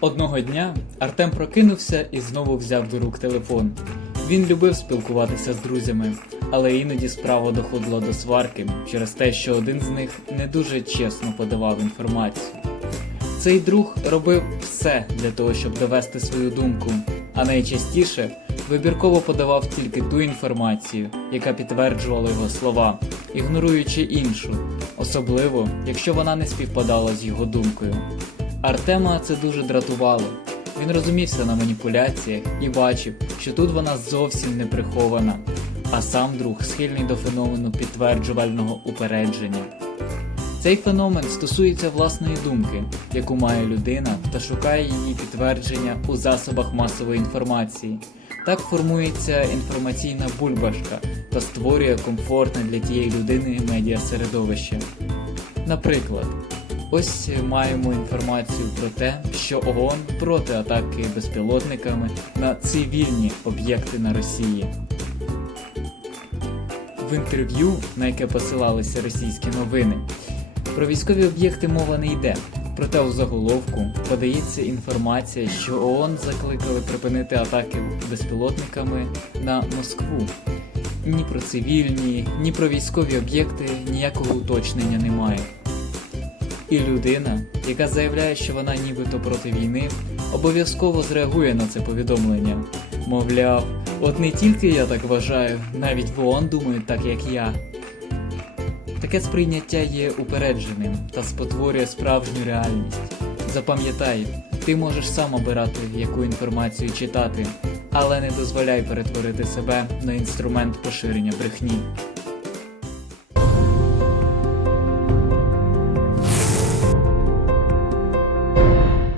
Одного дня Артем прокинувся і знову взяв до рук телефон. Він любив спілкуватися з друзями, але іноді справа доходила до сварки через те, що один з них не дуже чесно подавав інформацію. Цей друг робив все для того, щоб довести свою думку, а найчастіше вибірково подавав тільки ту інформацію, яка підтверджувала його слова, ігноруючи іншу, особливо якщо вона не співпадала з його думкою. Артема це дуже дратувало. Він розумівся на маніпуляціях і бачив, що тут вона зовсім не прихована, а сам друг схильний до феномену підтверджувального упередження. Цей феномен стосується власної думки, яку має людина та шукає її підтвердження у засобах масової інформації. Так формується інформаційна бульбашка та створює комфортне для тієї людини медіасередовище. Наприклад, ось маємо інформацію про те, що ООН проти атаки безпілотниками на цивільні об'єкти на Росії. В інтерв'ю, на яке посилалися російські новини, про військові об'єкти мова не йде. Проте у заголовку подається інформація, що ООН закликали припинити атаки безпілотниками на Москву. Ні про цивільні, ні про військові об'єкти ніякого уточнення немає. І людина, яка заявляє, що вона нібито проти війни, обов'язково зреагує на це повідомлення. Мовляв, от не тільки я так вважаю, навіть в ООН думають так, як я. Таке сприйняття є упередженим та спотворює справжню реальність. Запам'ятай, ти можеш сам обирати, яку інформацію читати, але не дозволяй перетворити себе на інструмент поширення брехні.